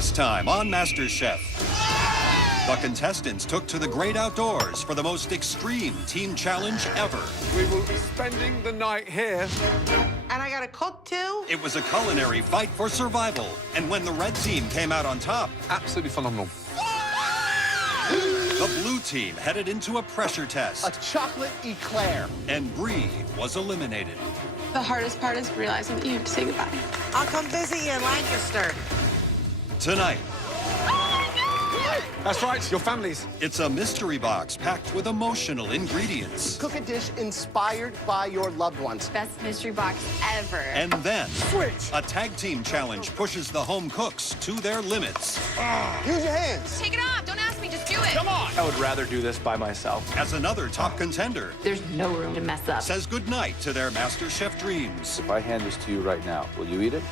Last time on MasterChef, the contestants took to the great outdoors for the most extreme team challenge ever. We will be spending the night here. And I gotta cook too? It was a culinary fight for survival. And when the red team came out on top, Absolutely phenomenal. the blue team headed into a pressure test. A chocolate eclair. And Bree was eliminated. The hardest part is realizing that you have to say goodbye. I'll come visit you in Lancaster. Tonight, That's right, your families. it's a mystery box packed with emotional ingredients. Cook a dish inspired by your loved ones. Best mystery box ever. And then, Switch. a tag team challenge pushes the home cooks to their limits. Use your hands. Take it off. Don't ask me. Just do it. Come on. I would rather do this by myself. As another top contender There's no room to mess up. says goodnight to their MasterChef dreams. If I hand this to you right now, will you eat it?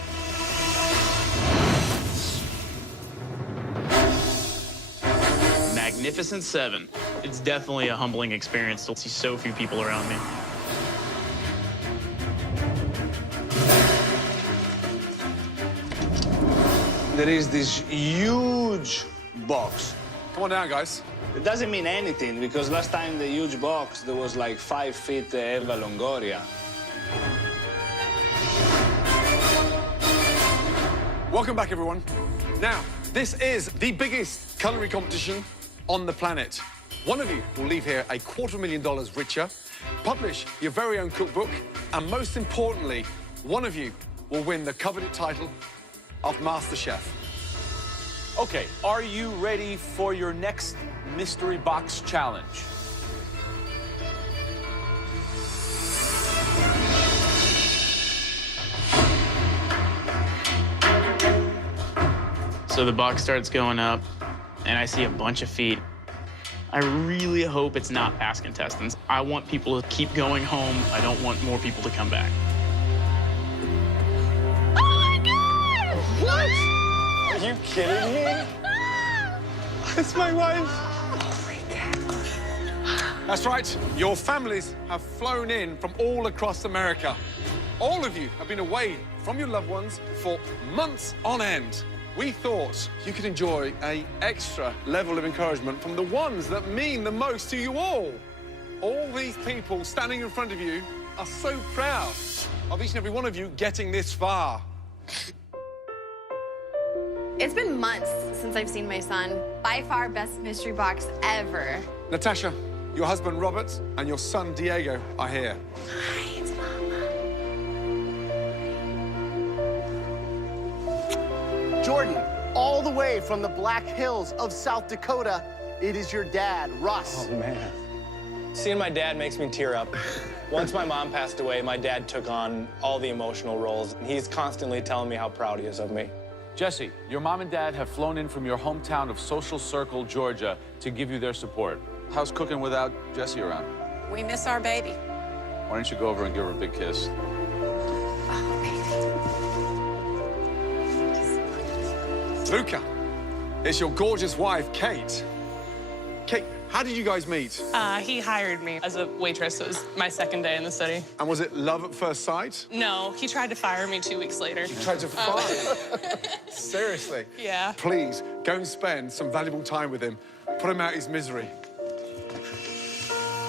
Magnificent Seven. It's definitely a humbling experience to see so few people around me. There is this huge box. Come on down, guys. It doesn't mean anything because last time the huge box, there was like 5 feet Eva Longoria. Welcome back, everyone. Now, this is the biggest culinary competition on the planet. One of you will leave here $250,000 richer, publish your very own cookbook, and most importantly, one of you will win the coveted title of MasterChef. Okay, are you ready for your next mystery box challenge? So the box starts going up, and I see a bunch of feet. I really hope it's not past contestants. I want people to keep going home. I don't want more people to come back. Oh my God! What? Are you kidding me? It's my wife. That's right, your families have flown in from all across America. All of you have been away from your loved ones for months on end. We thought you could enjoy an extra level of encouragement from the ones that mean the most to you all. All these people standing in front of you are so proud of each and every one of you getting this far. It's been months since I've seen my son. By far, best mystery box ever. Natasha, your husband Robert and your son Diego are here. Hi, it's Mama. Jordan, all the way from the Black Hills of South Dakota, it is your dad, Russ. Oh, man. Seeing my dad makes me tear up. Once my mom passed away, my dad took on all the emotional roles. He's constantly telling me how proud he is of me. Jesse, your mom and dad have flown in from your hometown of Social Circle, Georgia, to give you their support. How's cooking without Jesse around? We miss our baby. Why don't you go over and give her a big kiss? Luca, it's your gorgeous wife, Kate. Kate, how did you guys meet? He hired me as a waitress. It was my second day in the city. And was it love at first sight? No, he tried to fire me 2 weeks later. You tried to fire. Seriously? Yeah. Please, go and spend some valuable time with him. Put him out his misery.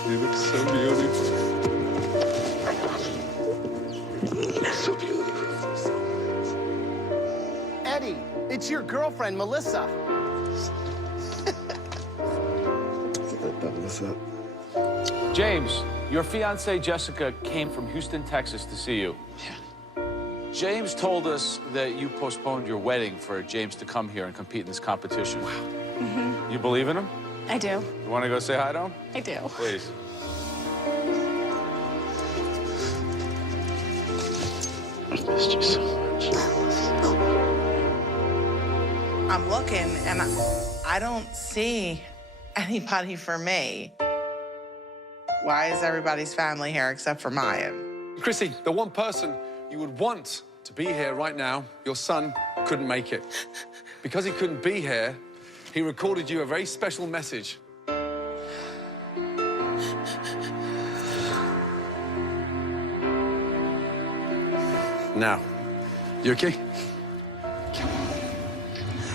You look so beautiful. So beautiful. Eddie, it's your girlfriend, Melissa. James, your fiancée Jessica came from Houston, Texas to see you. Yeah. James told us that you postponed your wedding for James to come here and compete in this competition. Wow. Mm-hmm. You believe in him? I do. You want to go say hi to him? I do. Please. I've missed you so much. I'm looking and I don't see anybody for me. Why is everybody's family here except for mine? Krissi, the one person you would want to be here right now, your son couldn't make it. Because he couldn't be here, he recorded you a very special message. Now, you okay?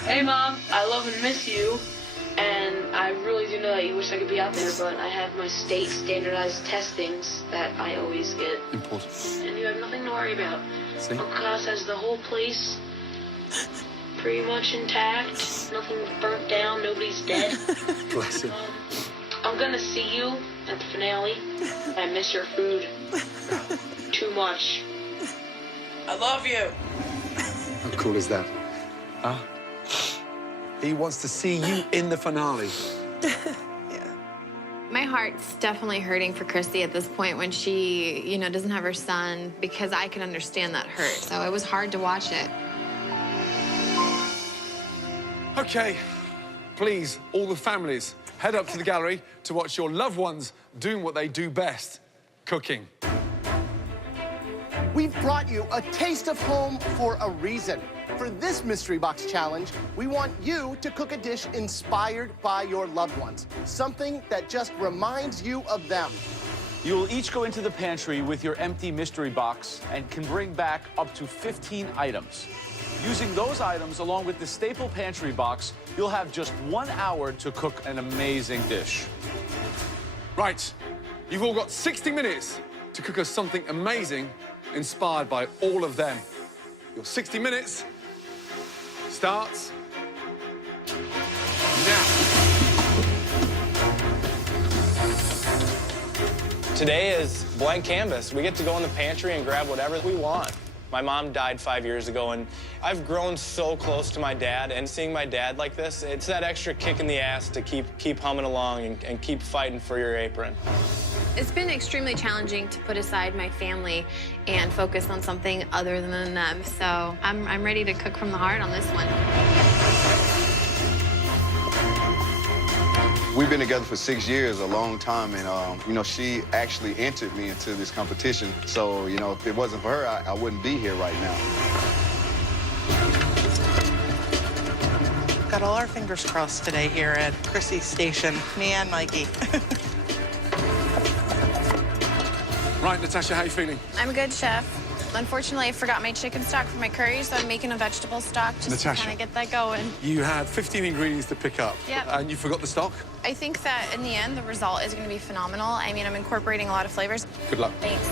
Hey, Mom, I love and miss you. And I really do know that you wish I could be out there, but I have my state standardized testings that I always get. Important. And you have nothing to worry about. See? Uncle Cos has the whole place pretty much intact. Nothing burnt down, nobody's dead. Bless him. I'm gonna see you at the finale. I miss your food too much. I love you. How cool is that? Huh? He wants to see you in the finale. My heart's definitely hurting for Krissi at this point when she, you know, doesn't have her son, because I can understand that hurt. So it was hard to watch it. Okay, please, all the families, head up to the gallery to watch your loved ones doing what they do best, cooking. We've brought you a taste of home for a reason. For this Mystery Box Challenge, we want you to cook a dish inspired by your loved ones. Something that just reminds you of them. You will each go into the pantry with your empty mystery box and can bring back up to 15 items. Using those items along with the staple pantry box, you'll have just 1 hour to cook an amazing dish. Right, you've all got 60 minutes to cook us something amazing inspired by all of them. Your 60 minutes starts now. Today is blank canvas. We get to go in the pantry and grab whatever we want. My mom died 5 years ago, and I've grown so close to my dad, and seeing my dad like this, it's that extra kick in the ass to keep humming along and keep fighting for your apron. It's been extremely challenging to put aside my family and focus on something other than them. So I'm ready to cook from the heart on this one. We've been together for 6 years, a long time, and, you know, she actually entered me into this competition. So, you know, if it wasn't for her, I wouldn't be here right now. Got all our fingers crossed today here at Krissi's station, me and Mikey. Right, Natasha, how are you feeling? I'm good, Chef. Unfortunately, I forgot my chicken stock for my curry, so I'm making a vegetable stock just Natasha, to kind of get that going. You had 15 ingredients to pick up. Yep. And you forgot the stock? I think that in the end, the result is going to be phenomenal. I mean, I'm incorporating a lot of flavors. Good luck. Thanks.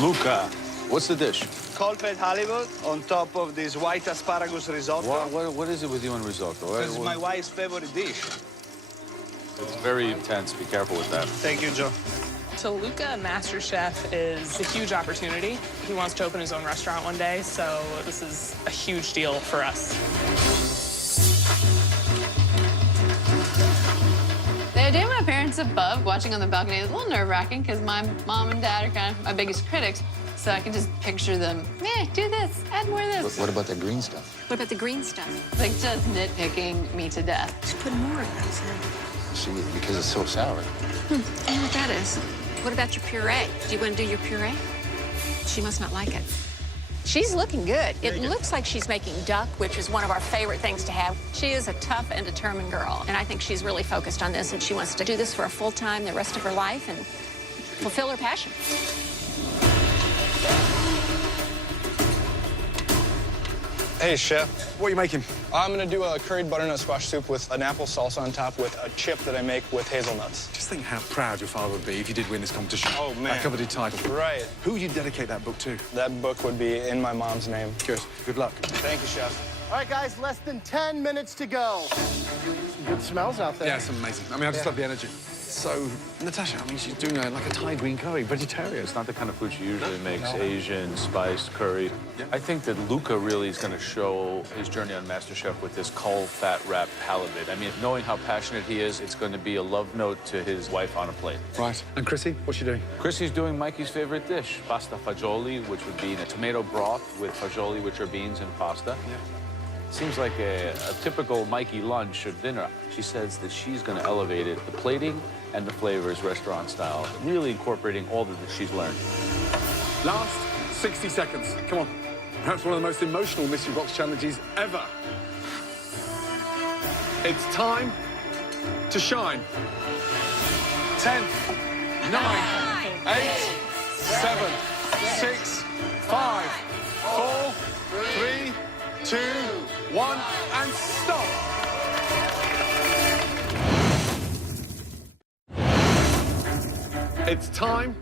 Luca, what's the dish? Cold-fed halibut on top of this white asparagus risotto. What is it with you and risotto? This is my wife's favorite dish. It's very intense. Be careful with that. Thank you, Joe. So Luca, MasterChef, is a huge opportunity. He wants to open his own restaurant one day, so this is a huge deal for us. The idea of my parents above watching on the balcony is a little nerve-wracking because my mom and dad are kind of my biggest critics. So I can just picture them, yeah, do this, add more of this. What about the green stuff? What about the green stuff? Like just nitpicking me to death. Just put more of that. See, because it's so sour. I know what that is. What about your puree? Do you want to do your puree? She must not like it. She's looking good. It looks like she's making duck, which is one of our favorite things to have. She is a tough and determined girl, and I think she's really focused on this, and she wants to do this for a full time the rest of her life and fulfill her passion. Hey, Chef. What are you making? I'm gonna do a curried butternut squash soup with an apple salsa on top with a chip that I make with hazelnuts. Just think how proud your father would be if you did win this competition. Oh, man. That coveted title. Right. Who would you dedicate that book to? That book would be in my mom's name. Good. Good luck. Thank you, Chef. All right, guys, less than 10 minutes to go. Some good smells out there. Yeah, it's amazing. I mean, I just love the energy. So, Natasha, I mean, she's doing like a Thai green curry, vegetarian. It's not the kind of food she usually makes, Asian, spiced curry. Yeah. I think that Luca really is going to show his journey on MasterChef with this cold, fat-wrapped halibut. I mean, knowing how passionate he is, it's going to be a love note to his wife on a plate. Right. And Krissi, what's she doing? Krissi's doing Mikey's favorite dish, pasta fagioli, which would be a tomato broth with fagioli, which are beans and pasta. Yeah. Seems like a typical Mikey lunch or dinner. She says that she's going to elevate it, the plating and the flavors, restaurant style, really incorporating all that she's learned. Last 60 seconds. Come on. Perhaps one of the most emotional mystery box challenges ever. It's time to shine. 10, 9, 8, 7, 6, 5, 4, 3, 2, 1, and stop. It's time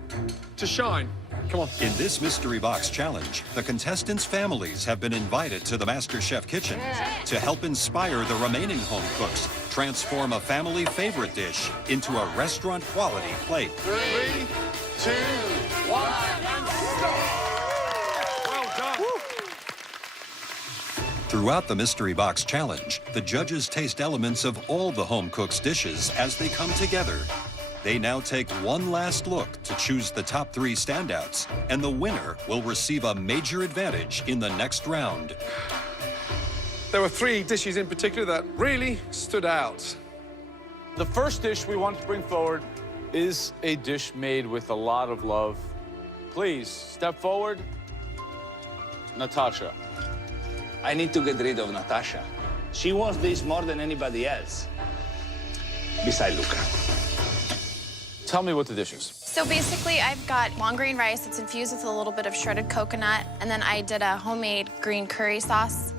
to shine. Come on. In this mystery box challenge, the contestants' families have been invited to the MasterChef kitchen to help inspire the remaining home cooks transform a family favorite dish into a restaurant-quality plate. 3, 2, 1, and stop. Well done. Throughout the mystery box challenge, the judges taste elements of all the home cooks' dishes as they come together. They now take one last look to choose the top 3 standouts, and the winner will receive a major advantage in the next round. There were 3 dishes in particular that really stood out. The first dish we want to bring forward is a dish made with a lot of love. Please, step forward. Natasha. I need to get rid of Natasha. She wants this more than anybody else, beside Luca. Tell me what the dish is. So basically, I've got long grain rice that's infused with a little bit of shredded coconut, and then I did a homemade green curry sauce.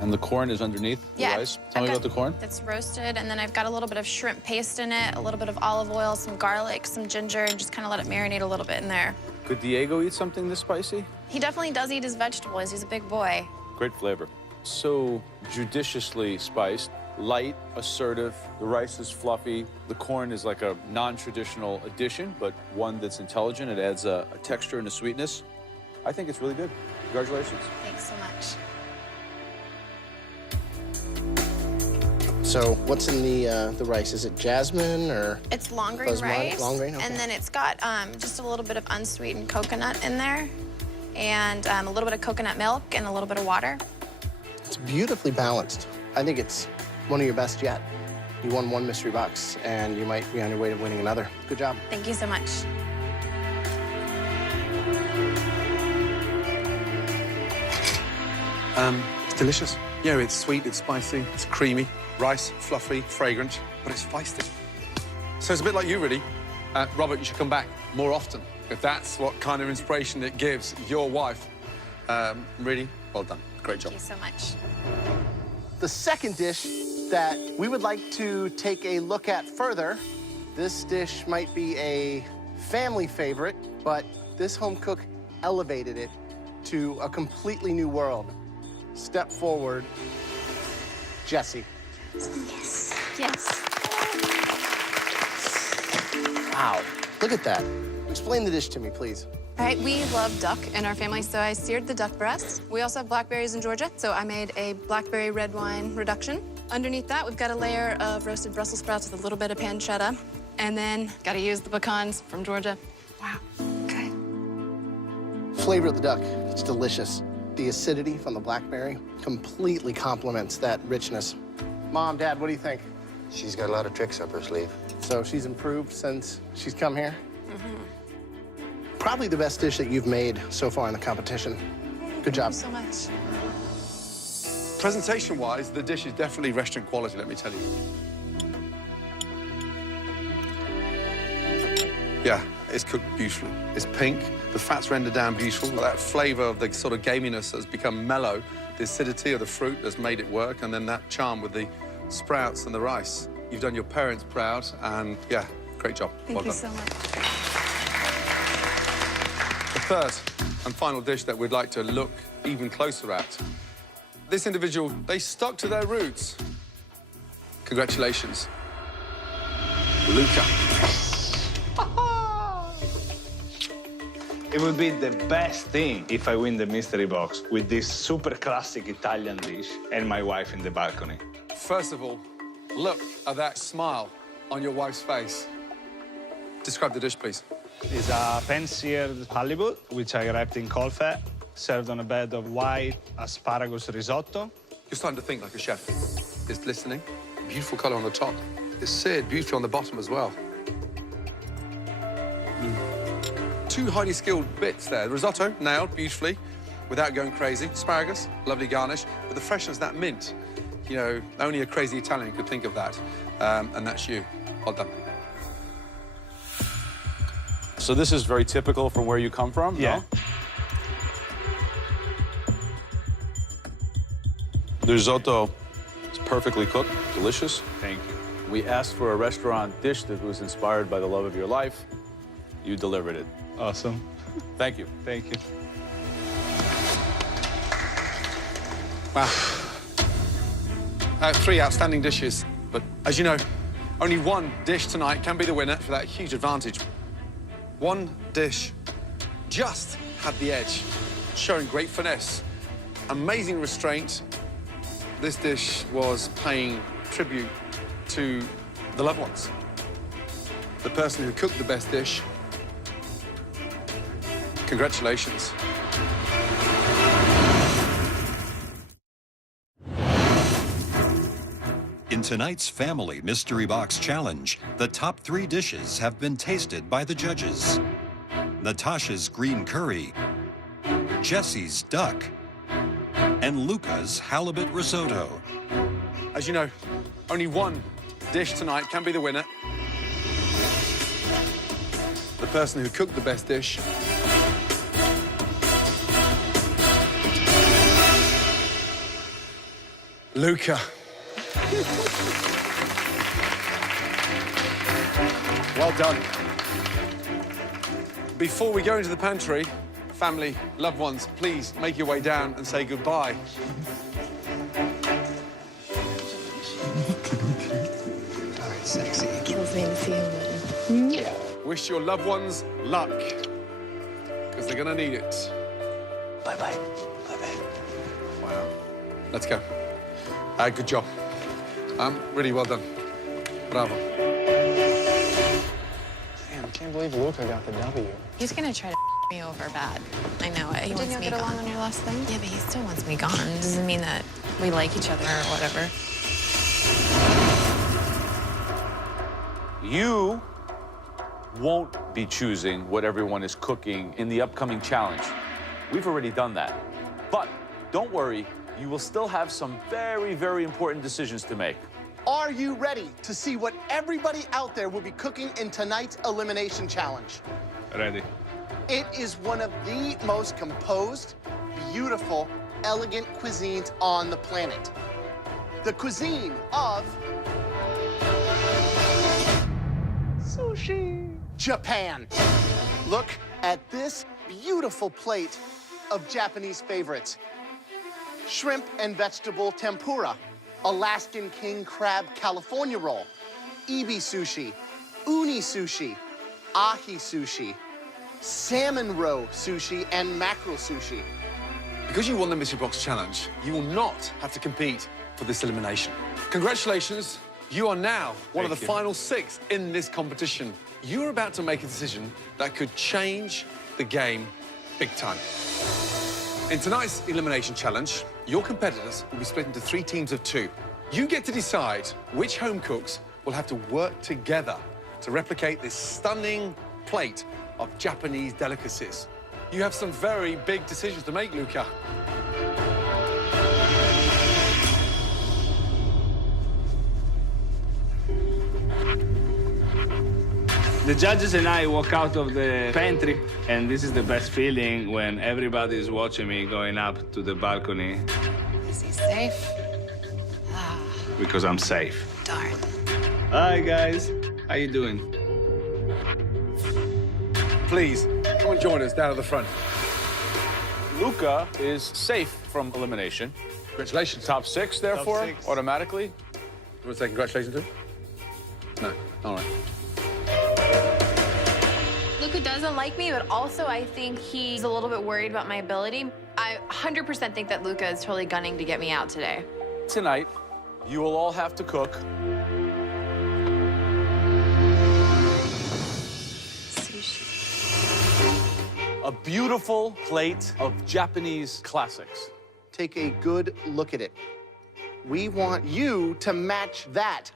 And the corn is underneath the rice. Tell me about the corn. It's roasted, and then I've got a little bit of shrimp paste in it, a little bit of olive oil, some garlic, some ginger, and just kind of let it marinate a little bit in there. Could Diego eat something this spicy? He definitely does eat his vegetables. He's a big boy. Great flavor. So judiciously spiced, light, assertive. The rice is fluffy. The corn is like a non-traditional addition, but one that's intelligent. It adds a texture and a sweetness. I think it's really good. Congratulations. Thanks so much. So what's in the rice? Is it jasmine or? It's long grain basmati? rice. Long grain, okay. And then it's got just a little bit of unsweetened coconut in there, and a little bit of coconut milk and a little bit of water. It's beautifully balanced. I think it's one of your best yet. You won 1 mystery box, and you might be on your way to winning another. Good job. Thank you so much. It's delicious. Yeah, it's sweet, it's spicy, it's creamy. Rice, fluffy, fragrant, but it's feisty. So it's a bit like you, really. Robert, you should come back more often if that's what kind of inspiration it gives your wife. Really, well done. Great job. Thank you so much. The second dish that we would like to take a look at further, this dish might be a family favorite, but this home cook elevated it to a completely new world. Step forward, Jessie. Yes. Yes. Wow, look at that. Explain the dish to me, please. All right, we love duck in our family, so I seared the duck breast. We also have blackberries in Georgia, so I made a blackberry red wine reduction. Underneath that, we've got a layer of roasted Brussels sprouts with a little bit of pancetta. And then, gotta use the pecans from Georgia. Wow, okay. Flavor of the duck, it's delicious. The acidity from the blackberry completely complements that richness. Mom, Dad, what do you think? She's got a lot of tricks up her sleeve. So she's improved since she's come here? Probably the best dish that you've made so far in the competition. Good job. Thank you so much. Presentation-wise, the dish is definitely restaurant quality, let me tell you. Yeah, it's cooked beautifully. It's pink, the fat's rendered down beautiful. That flavor of the sort of gaminess has become mellow. The acidity of the fruit has made it work, and then that charm with the sprouts and the rice. You've done your parents proud, and yeah, great job. Thank you so much. The third and final dish that we'd like to look even closer at. This individual, they stuck to their roots. Congratulations. Luca. It would be the best thing if I win the mystery box with this super classic Italian dish and my wife in the balcony. First of all, look at that smile on your wife's face. Describe the dish, please. It's a pan-seared halibut, which I wrapped in cold fat, served on a bed of white asparagus risotto. You're starting to think like a chef. It's glistening, beautiful color on the top. It's seared beautifully on the bottom as well. Two highly skilled bits there. The risotto, nailed beautifully, without going crazy. Asparagus, lovely garnish, but the freshness, that mint, you know, only a crazy Italian could think of that, and that's you. Well done. So this is very typical from where you come from, Yeah. no? The risotto is perfectly cooked, delicious. Thank you. We asked for a restaurant dish that was inspired by the love of your life. You delivered it. Awesome. Thank you. Thank you. Wow. 3 outstanding dishes, but as you know, only one dish tonight can be the winner for that huge advantage. One dish just had the edge, showing great finesse, amazing restraint. This dish was paying tribute to the loved ones. The person who cooked the best dish, congratulations. In tonight's Family Mystery Box Challenge, the top 3 dishes have been tasted by the judges. Natasha's green curry, Jessie's duck, and Luca's halibut risotto. As you know, only one dish tonight can be the winner. The person who cooked the best dish, Luca. Well done. Before we go into the pantry, family, loved ones, please make your way down and say goodbye. Sexy. Kills me to see him win. Yeah. Wish your loved ones luck, because they're gonna need it. Bye-bye. Bye-bye. Wow. Let's go. Good job. Really well done. Bravo. Damn, I can't believe Luca got the W. He's gonna try to me over bad. I know it. He Didn't wants you me get gone. along on your last thing? Yeah, but he still wants me gone. Doesn't mean that we like each other or whatever. You won't be choosing what everyone is cooking in the upcoming challenge. We've already done that. But don't worry, you will still have some very, very important decisions to make. Are you ready to see what everybody out there will be cooking in tonight's elimination challenge? Ready. It is one of the most composed, beautiful, elegant cuisines on the planet. The cuisine of sushi. Japan. Look at this beautiful plate of Japanese favorites. Shrimp and vegetable tempura, Alaskan king crab California roll, ebi sushi, uni sushi, ahi sushi, salmon roe sushi, and mackerel sushi. Because you won the Mystery Box Challenge, you will not have to compete for this elimination. Congratulations. You are now one of the final 6 in this competition. You're about to make a decision that could change the game big time. In tonight's elimination challenge, your competitors will be split into 3 teams of 2. You get to decide which home cooks will have to work together to replicate this stunning plate of Japanese delicacies. You have some very big decisions to make, Luca. The judges and I walk out of the pantry, and this is the best feeling when everybody is watching me going up to the balcony. Is he safe? Because I'm safe. Darn. Hi, guys. How you doing? Please, come and join us down at the front. Luca is safe from elimination. Congratulations. Top 6, therefore, Top 6. You automatically. want to say congratulations to him? No. All right. Luca doesn't like me, but also I think he's a little bit worried about my ability. I 100% think that Luca is totally gunning to get me out today. Tonight, you will all have to cook a beautiful plate of Japanese classics. Take a good look at it. We want you to match that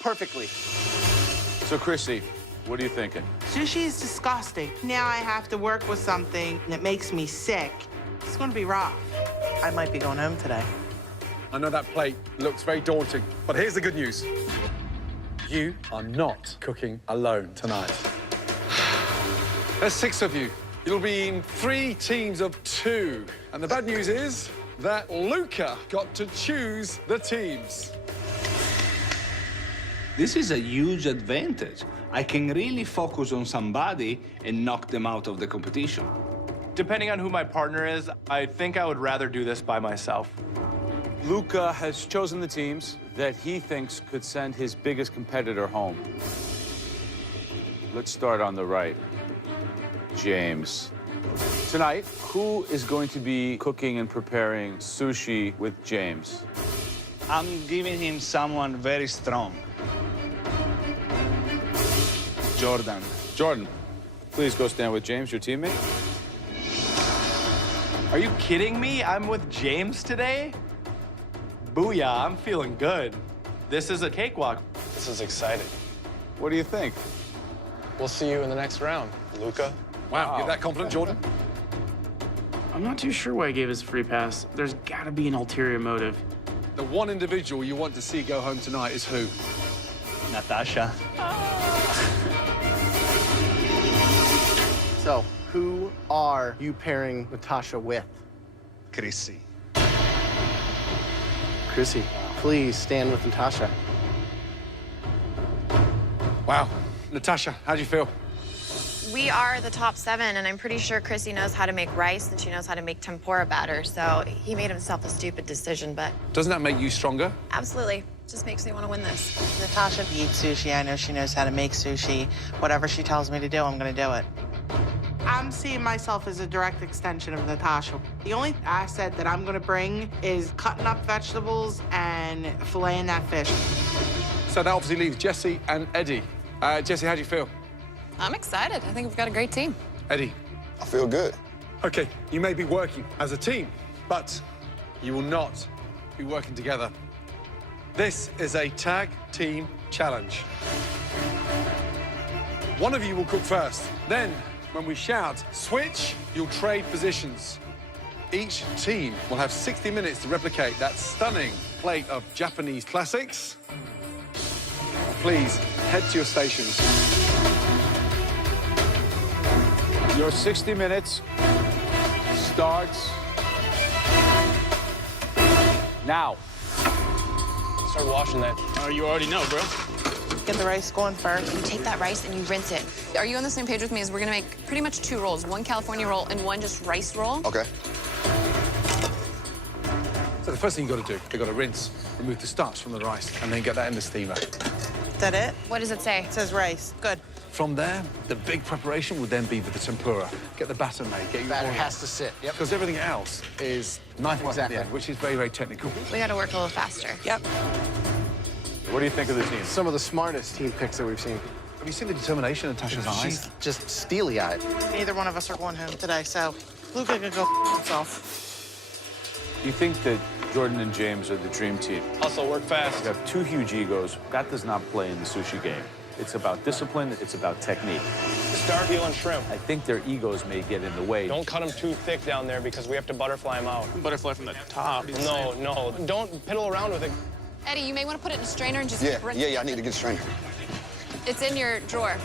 perfectly. So, Krissi, what are you thinking? Sushi is disgusting. Now I have to work with something that makes me sick. It's gonna be rough. I might be going home today. I know that plate looks very daunting, but here's the good news. You are not cooking alone tonight. There's 6 of you. You'll be in 3 teams of 2. And the bad news is that Luca got to choose the teams. This is a huge advantage. I can really focus on somebody and knock them out of the competition. Depending on who my partner is, I think I would rather do this by myself. Luca has chosen the teams that he thinks could send his biggest competitor home. Let's start on the right. James. Tonight, who is going to be cooking and preparing sushi with James? I'm giving him someone very strong. Jordan. Jordan, please go stand with James, your teammate. Are you kidding me? I'm with James today? Booyah, I'm feeling good. This is a cakewalk. This is exciting. What do you think? We'll see you in the next round, Luca. Wow, you're that confident, Jordan? I'm not too sure why I gave us a free pass. There's gotta be an ulterior motive. The one individual you want to see go home tonight is who? Natasha. So, who are you pairing Natasha with? Krissi. Krissi, please stand with Natasha. Wow. Natasha, how do you feel? We are the top 7, and I'm pretty sure Krissi knows how to make rice and she knows how to make tempura batter, so he made himself a stupid decision, but... Doesn't that make you stronger? Absolutely. Just makes me want to win this. Natasha eats sushi. I know she knows how to make sushi. Whatever she tells me to do, I'm going to do it. I'm seeing myself as a direct extension of Natasha. The only asset that I'm going to bring is cutting up vegetables and filleting that fish. So that obviously leaves Jessie and Eddie. Jessie, how do you feel? I'm excited. I think we've got a great team. Eddie? I feel good. Okay, you may be working as a team, but you will not be working together. This is a tag team challenge. One of you will cook first. Then, when we shout, switch, you'll trade positions. Each team will have 60 minutes to replicate that stunning plate of Japanese classics. Please, head to your stations. Your 60 minutes starts now. Start washing that. Oh, you already know, bro. Get the rice going first. You take that rice and you rinse it. Are you on the same page with me? As we're gonna make pretty much 2 rolls, 1 California roll and 1 just rice roll. Okay. So the first thing you've got to do, you've got to rinse, remove the starch from the rice, and then get that in the steamer. Is that it? What does it say? It says rice. Good. From there, the big preparation will then be for the tempura. Get the batter made, get your Batter oil. has to sit. Yep. Because everything else is knife work at the end, which is very, very technical. We got to work a little faster. Yep. What do you think of the team? Some of the smartest team picks that we've seen. Have you seen the determination in Natasha's eyes? She's just steely-eyed. Neither one of us are going home today, so Luca can go himself. You think that Jordan and James are the dream team? Hustle, work fast. You have 2 huge egos. That does not play in the sushi game. It's about discipline, it's about technique. Start peeling shrimp. I think their egos may get in the way. Don't cut them too thick down there because we have to butterfly them out. Butterfly from the top. No, no. Don't piddle around with it. Eddie, you may want to put it in a strainer and just rinse Yeah, I need to get strained. It's in your drawer.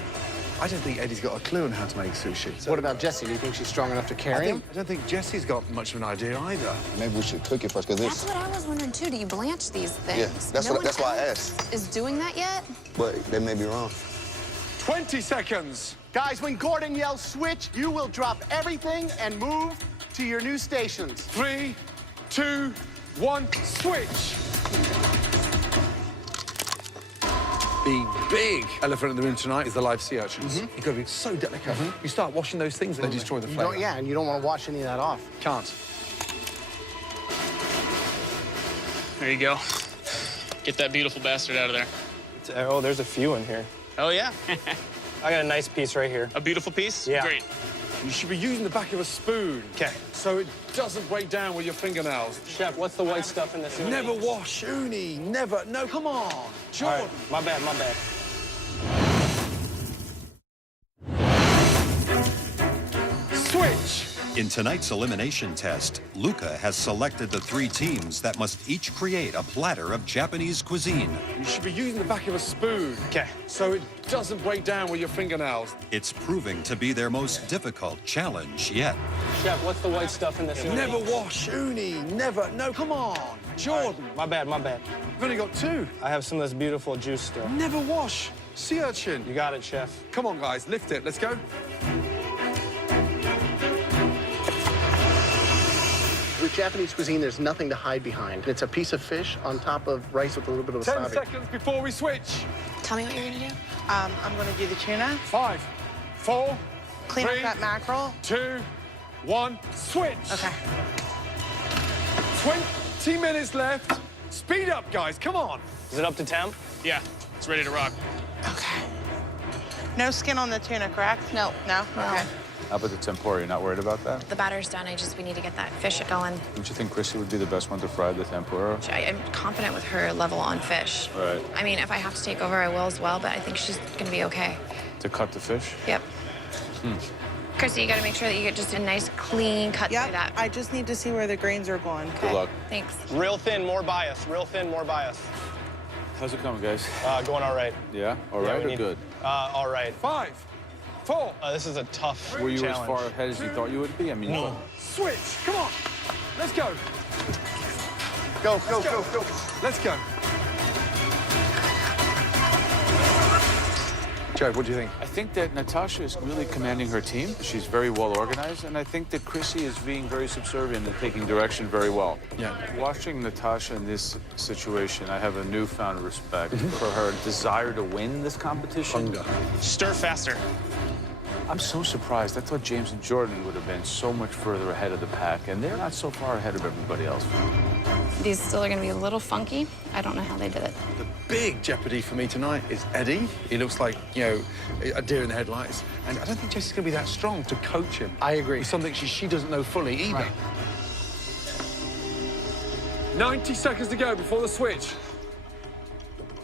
I don't think Eddie's got a clue on how to make sushi. What about Jessie? Do you think she's strong enough to carry him? I don't think Jessie's got much of an idea either. Maybe we should cook it first, because That's what I was wondering too. Do you blanch these things? Yeah, that's No one why I else asked. Is doing that yet? But they may be wrong. 20 seconds. Guys, when Gordon yells switch, you will drop everything and move to your new stations. 3, 2, 1, switch. The big elephant in the room tonight is the live sea urchins. You've got to be so delicate. You start washing those things, they destroy the flavor. Yeah, and you don't want to wash any of that off. Can't. There you go. Get that beautiful bastard out of there. Oh, there's a few in here. Oh, yeah? I got a nice piece right here. A beautiful piece? Yeah. Great. You should be using the back of a spoon. Okay. So it doesn't break down with your fingernails. Chef, what's the white stuff in this? Never wash uni. Never. No, come on. Jordan. My bad, my bad. Switch. In tonight's elimination test, Luca has selected the 3 teams that must each create a platter of Japanese cuisine. You should be using the back of a spoon. Okay. So it doesn't break down with your fingernails. It's proving to be their most difficult challenge yet. Chef, what's the white stuff in this? Never wash, Uni. Never. No, come on. Jordan. My bad, my bad. You've only got 2. I have some of this beautiful juice still. Never wash. Sea urchin. You got it, Chef. Come on, guys. Lift it. Let's go. With Japanese cuisine, there's nothing to hide behind. It's a piece of fish on top of rice with a little bit of 10 wasabi. seconds before we switch. Tell me what you're gonna do. I'm gonna do the tuna. 5, 4, Clean 3, up that mackerel. 2, 1, switch. Okay. 20 minutes left. Speed up, guys. Come on. Is it up to temp? Yeah, it's ready to rock. Okay. No skin on the tuna, correct? No. No? Okay. How about the tempura? You're not worried about that? The batter's done. We need to get that fish going. Don't you think Krissi would be the best one to fry the tempura? I'm confident with her level on fish. Right. I mean, if I have to take over, I will as well, but I think she's gonna be okay. To cut the fish? Yep. Krissi, you gotta make sure that you get just a nice, clean cut through Yep. that. I just need to see where the grains are going. Good luck. Thanks. Real thin, more bias. Real thin, more bias. How's it coming, guys? Going all right. Yeah? All Yeah, right we or need- good? All right. 5, 4. This is a tough Were you challenge. as far ahead as you thought you would be? I mean, No. Switch. Come on. Let's go. Go, go, go, go. Let's go. Joe, what do you think? I think that Natasha is really commanding her team. She's very well organized, and I think that Krissi is being very subservient and taking direction very well. Yeah. Watching Natasha in this situation, I have a newfound respect for her desire to win this competition. Stir faster. I'm so surprised. I thought James and Jordan would have been so much further ahead of the pack, and they're not so far ahead of everybody else. These still are gonna be a little funky. I don't know how they did it. The big jeopardy for me tonight is Eddie. He looks like, you know, a deer in the headlights. And I don't think Jessie's going to be that strong to coach him. I agree. It's something she doesn't know fully either. Right. 90 seconds to go before the switch.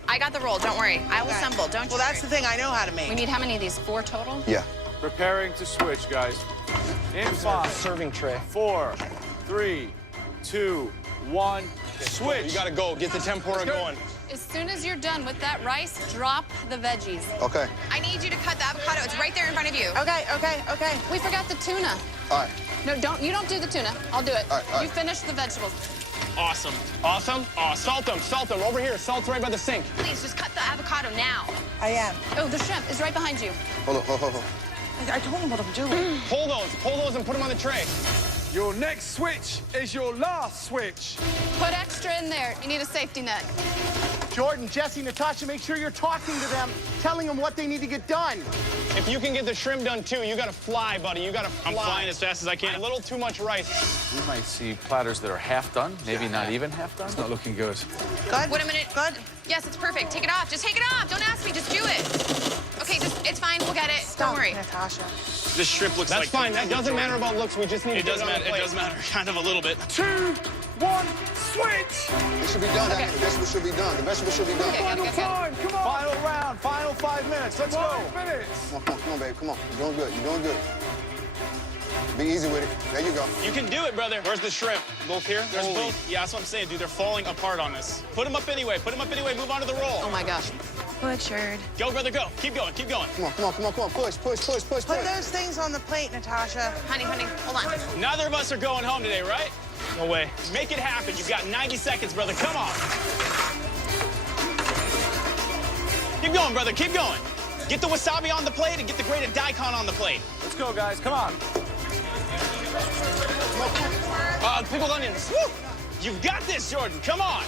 I got the roll. Don't worry. I will assemble. Don't you Well, that's the thing. I know how to make. We need how many of these? 4 total? Yeah. Preparing to switch, guys. In 5, Serving tray. 4, 3, 2, 1, switch. You gotta go. Get the tempura going. As soon as you're done with that rice, drop the veggies. Okay. I need you to cut the avocado. It's right there in front of you. Okay, okay, okay. We forgot the tuna. All right. No, you don't do the tuna. I'll do it. All right. You finish the vegetables. Awesome. Awesome. Salt them. Over here. Salt's right by the sink. Please, just cut the avocado now. I am. Oh, the shrimp is right behind you. Hold on, hold on. I told him what I'm doing. Pull those and put them on the tray. Your next switch is your last switch. Put extra in there. You need a safety net. Jordan, Jessie, Natasha, make sure you're talking to them, telling them what they need to get done. If you can get the shrimp done too, you gotta fly, buddy. You gotta fly. I'm flying as fast as I can. A little too much rice. We might see platters that are half done, maybe not even half done. It's not looking good. Good? Wait a minute. Good? Yes, it's perfect. Take it off. Just take it off. Don't ask me. Just do it. Okay, it's fine. We'll get it. Stop, Don't worry. Natasha. This shrimp looks That's like... fine. That doesn't matter about looks. We just need to It get does it on matter. the It plate. does matter. Kind of a little bit. 2, 1, switch. It should be done. The vegetables should be done. The vegetables should be done. Final time. Come on. Final round, final 5 minutes. Let's 5 minutes. Come on, babe. Come on. You're doing good. You're doing good. Be easy with it. There you go. You can do it, brother. Where's the shrimp? Both here? There's Holy. both. Yeah, that's what I'm saying, dude. They're falling apart on us. Put them up anyway. Move on to the roll. Oh, my gosh. Butchered. Go, brother, go. Keep going. Come on. Push. Put those things on the plate, Natasha. Honey, hold on. Neither of us are going home today, right? No way. Make it happen. You've got 90 seconds, brother. Come on. Keep going, brother. Keep going. Get the wasabi on the plate and get the grated daikon on the plate. Let's go, guys. Come on. Pickled onions. Woo! You've got this, Jordan. Come on.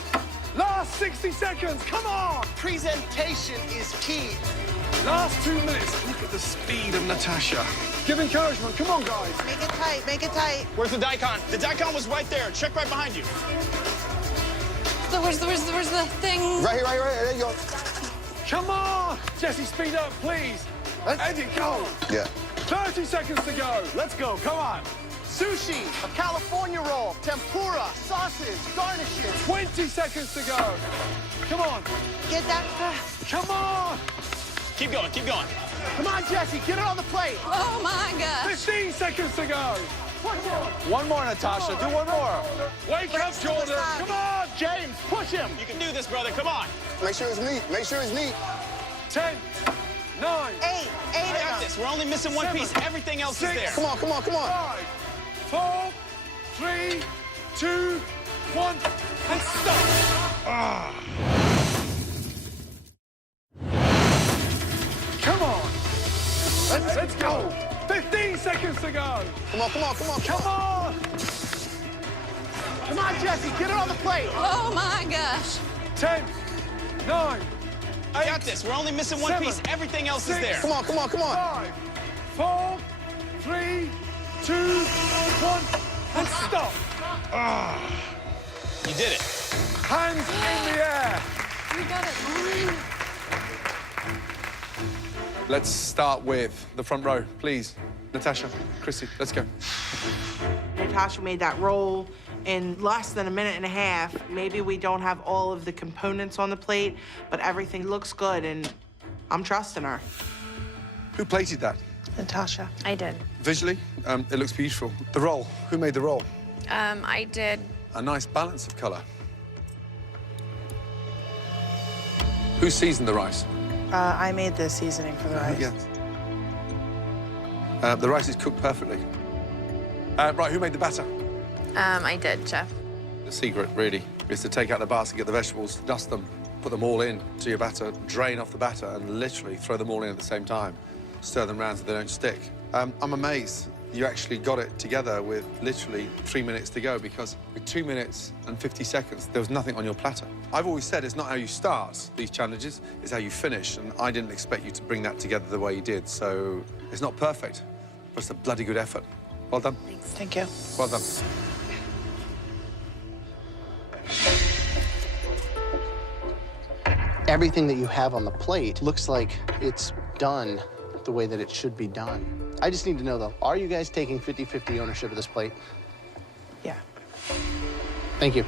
Last 60 seconds. Come on. Presentation is key. Last 2 minutes. Look at the speed of Natasha. Give encouragement. Come on, guys. Make it tight, make it tight. Where's the daikon? The daikon was right there. Check right behind you. Where's the thing? Right here. There you go. Come on. Jessie, speed up, please. Eddie, go. Yeah. 30 seconds to go. Let's go. Come on. Sushi, a California roll, tempura, sausage, garnishes. 20 seconds to go. Come on. Get that. Come on. Keep going. Come on, Jessie, get it on the plate. Oh, my gosh. 15 seconds to go. One more, Natasha. Do one more. Wake up, Jordan. Come on. James, push him. You can do this, brother. Come on. Make sure it's neat. Make sure it's neat. 10, 9, 8 I got this. We're only missing one piece. Everything else is there. Come on, come on, come on. 5, 4, 3, 2, 1, and stop. Come on. Let's go. 15 seconds to go. Come on, come on, come on. Come on. Come on, Jessie, get it on the plate. Oh my gosh. 10, 9, I got this. We're only missing one 7, piece. Everything else is 6, there. Come on, come on, come on. 5, 4, 3, 2, 1, and stop. You did it. Hands in the air. We got it. Let's start with the front row, please. Natasha, Krissi, let's go. Natasha made that roll in less than a minute and a half. Maybe we don't have all of the components on the plate, but everything looks good, and I'm trusting her. Who plated that? Natasha. I did. Visually, it looks beautiful. The roll, who made the roll? I did. A nice balance of color. Who seasoned the rice? I made the seasoning for the rice. Yes. The rice is cooked perfectly. Right, who made the batter? I did, Chef. The secret, really, is to take out the basket, get the vegetables, dust them, put them all in to your batter, drain off the batter, and literally throw them all in at the same time. Stir them around so they don't stick. I'm amazed you actually got it together with literally 3 minutes to go, because with 2 minutes and 50 seconds, there was nothing on your platter. I've always said it's not how you start these challenges, it's how you finish, and I didn't expect you to bring that together the way you did, so it's not perfect, but it's a bloody good effort. Well done. Thanks. Thank you. Well done. Everything that you have on the plate looks like it's done the way that it should be done. I just need to know, though, are you guys taking 50-50 ownership of this plate? Yeah. Thank you.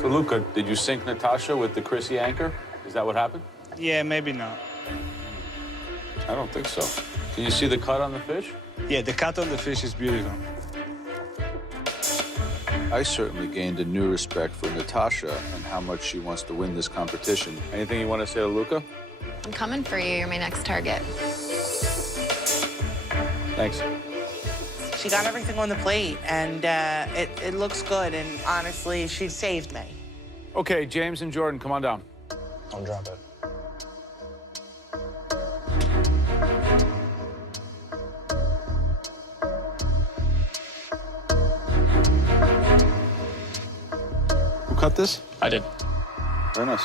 So, Luca, did you sink Natasha with the Krissi anchor? Is that what happened? Yeah, maybe not. I don't think so. Can you see the cut on the fish? Yeah, the cut on the fish is beautiful. I certainly gained a new respect for Natasha and how much she wants to win this competition. Anything you want to say to Luca? I'm coming for you. You're my next target. Thanks. She got everything on the plate, and it looks good, and honestly, she saved me. Okay, James and Jordan, come on down. Don't drop it. Who cut this? I did. Very nice.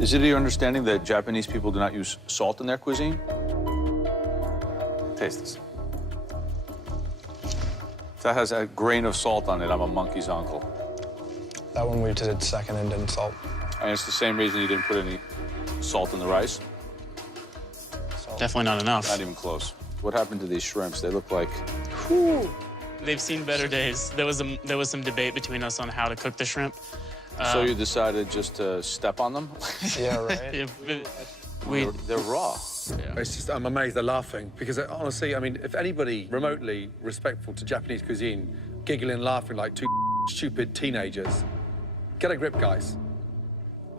Is it your understanding that Japanese people do not use salt in their cuisine? Taste this. If that has a grain of salt on it, I'm a monkey's uncle. That one we did second and didn't salt. And it's the same reason you didn't put any salt in the rice? Definitely not enough. Not even close. What happened to these shrimps? They look like... Whew. They've seen better days. There was some debate between us on how to cook the shrimp. So you decided just to step on them? Yeah, right. They're raw. Yeah. It's just, I'm amazed they're laughing, because honestly, I mean, if anybody remotely respectful to Japanese cuisine, giggling, laughing like two stupid teenagers, get a grip, guys.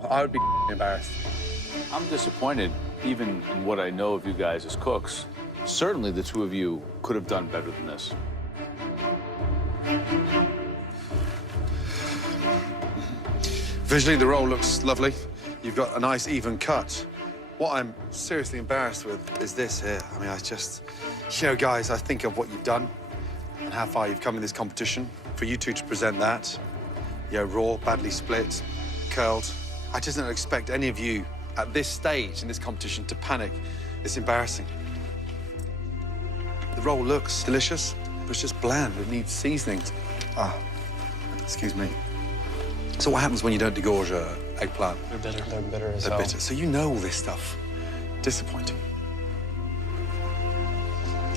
I would be embarrassed. I'm disappointed, even in what I know of you guys as cooks. Certainly the two of you could have done better than this. Visually, the roll looks lovely. You've got a nice, even cut. What I'm seriously embarrassed with is this here. I mean, you know, guys, I think of what you've done and how far you've come in this competition. For you two to present that, you know, raw, badly split, curled. I just don't expect any of you at this stage in this competition to panic. It's embarrassing. The roll looks delicious, but it's just bland. It needs seasoning. Excuse me. So what happens when you don't degorge an eggplant? They're bitter. They're bitter as They're hell. bitter. So you know all this stuff. Disappointing.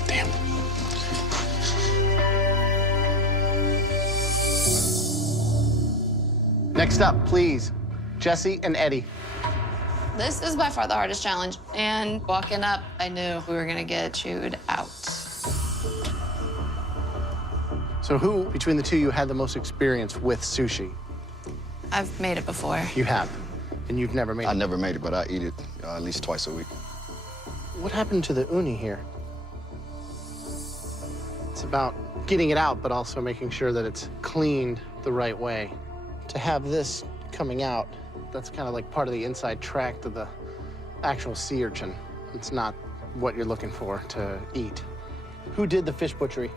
Damn. Next up, please, Jessie and Eddie. This is by far the hardest challenge. And walking up, I knew we were gonna get chewed out. So who, between the two, you had the most experience with sushi? I've made it before. You have, and you've never made it? I never made it, but I eat it at least twice a week. What happened to the uni here? It's about getting it out, but also making sure that it's cleaned the right way. To have this coming out, that's kind of like part of the inside tract of the actual sea urchin. It's not what you're looking for to eat. Who did the fish butchery?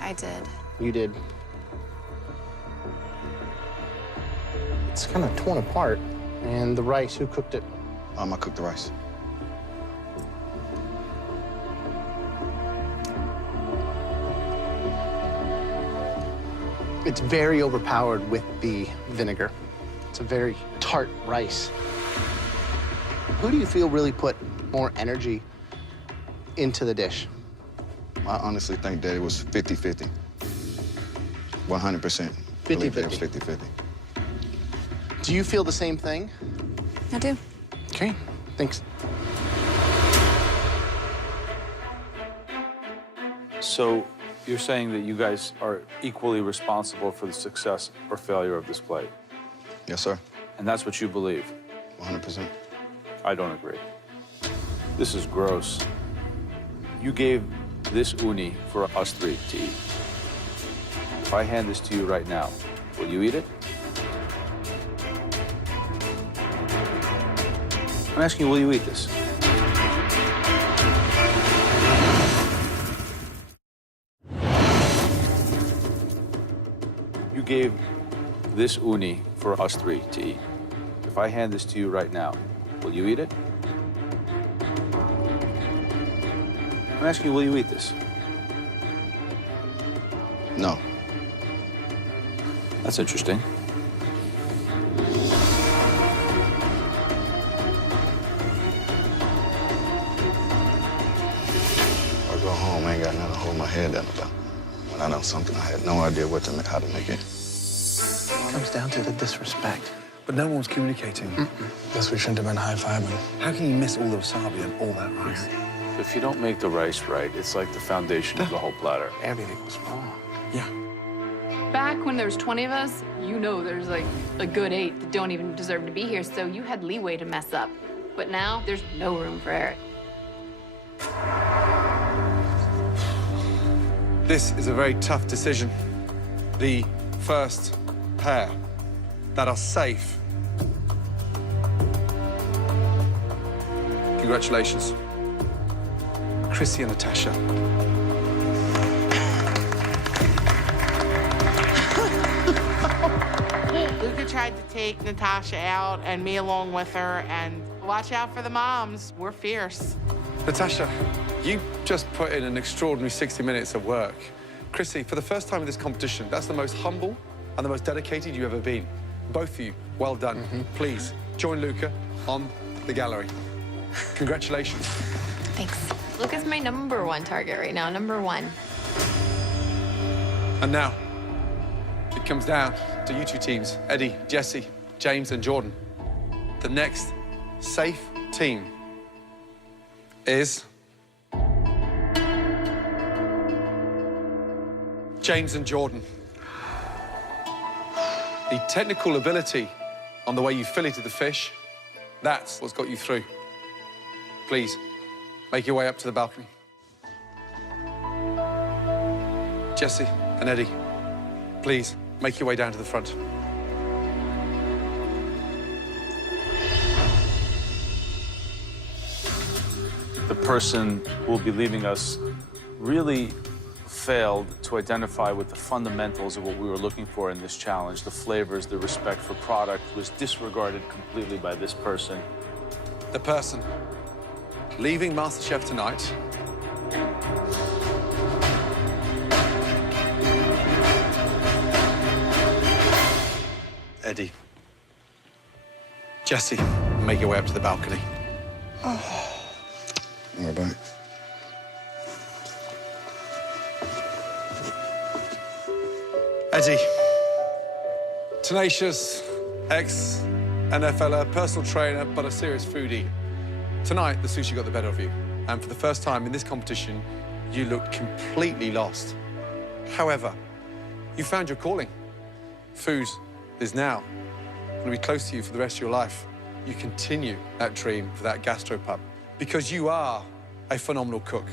I did. You did. It's kind of torn apart. And the rice, who cooked it? I cooked the rice. It's very overpowered with the vinegar. It's a very tart rice. Who do you feel really put more energy into the dish? I honestly think that it was 50-50. 100%. 50-50. It was 50-50. Do you feel the same thing? I do. Okay, thanks. So you're saying that you guys are equally responsible for the success or failure of this plate? Yes, sir. And that's what you believe? 100%. I don't agree. This is gross. You gave this uni for us three to eat. If I hand this to you right now, will you eat it? I'm asking you, will you eat this? You gave this uni for us three to eat. If I hand this to you right now, will you eat it? I'm asking you, will you eat this? No. That's interesting. I go home, I ain't got nothing to hold my head down about. When I know something, I had no idea how to make it. It comes down to the disrespect. But no one was communicating. Guess we shouldn't have been high-fiving. How can you miss all the wasabi and all that rice? If you don't make the rice right, it's like the foundation of the whole platter. Everything was wrong. Yeah. Back when there was 20 of us, you know there's like a good 8 that don't even deserve to be here, so you had leeway to mess up. But now, there's no room for Eric. This is a very tough decision. The first pair that are safe. Congratulations, Krissi and Natasha. Luca tried to take Natasha out and me along with her, and watch out for the moms. We're fierce. Natasha, you just put in an extraordinary 60 minutes of work. Krissi, for the first time in this competition, that's the most humble and the most dedicated you've ever been. Both of you, well done. Please, join Luca on the gallery. Congratulations. Thanks. Luca's my #1 target right now, #1. And now, it comes down to you two teams, Eddie, Jessie, James, and Jordan. The next safe team is James and Jordan. The technical ability on the way you filleted the fish, that's what's got you through. Please, make your way up to the balcony. Jessie and Eddie, please, make your way down to the front. The person who will be leaving us really failed to identify with the fundamentals of what we were looking for in this challenge. The flavors, the respect for product was disregarded completely by this person. The person leaving MasterChef tonight Eddie. Jessie, make your way up to the balcony. All right. Eddie, tenacious, NFLer, personal trainer, but a serious foodie. Tonight, the sushi got the better of you. And for the first time in this competition, you looked completely lost. However, you found your calling. Food is now going to be close to you for the rest of your life. You continue that dream for that gastropub because you are a phenomenal cook.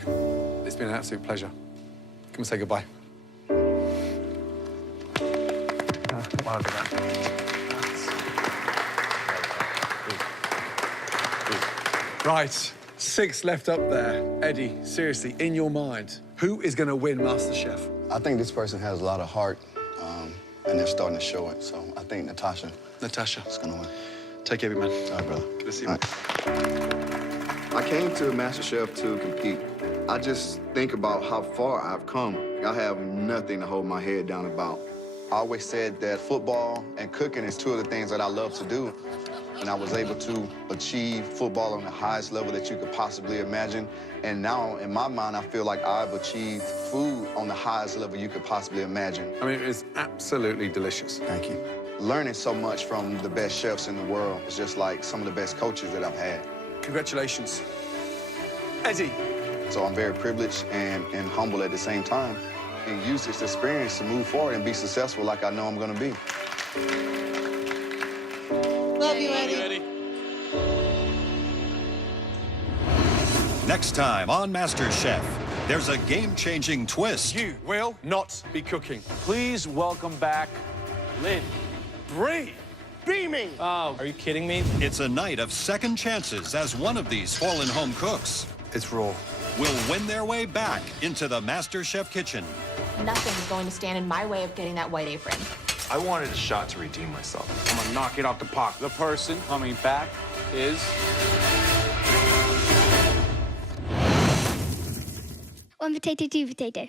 It's been an absolute pleasure. Come and say goodbye. Right, 6 left up there. Eddie, seriously, in your mind, who is going to win MasterChef? I think this person has a lot of heart, and they're starting to show it. So I think Natasha. Natasha. Is going to win. Take care, big man. All right, brother. Good to see you. I came to MasterChef to compete. I just think about how far I've come. I have nothing to hold my head down about. I always said that football and cooking is 2 of the things that I love to do. And I was able to achieve football on the highest level that you could possibly imagine. And now, in my mind, I feel like I've achieved food on the highest level you could possibly imagine. I mean, it's absolutely delicious. Thank you. Learning so much from the best chefs in the world is just like some of the best coaches that I've had. Congratulations. Eddie. So I'm very privileged and humble at the same time, and use this experience to move forward and be successful like I know I'm gonna be. Love you, Eddie. Next time on MasterChef, there's a game-changing twist. You will not be cooking. Please welcome back Lynn. Bree. Beaming. Oh, are you kidding me? It's a night of second chances as one of these fallen home cooks It's raw. will win their way back into the MasterChef kitchen. Nothing is going to stand in my way of getting that white apron. I wanted a shot to redeem myself. I'm gonna knock it out the park. The person coming back is... One potato, 2 potato.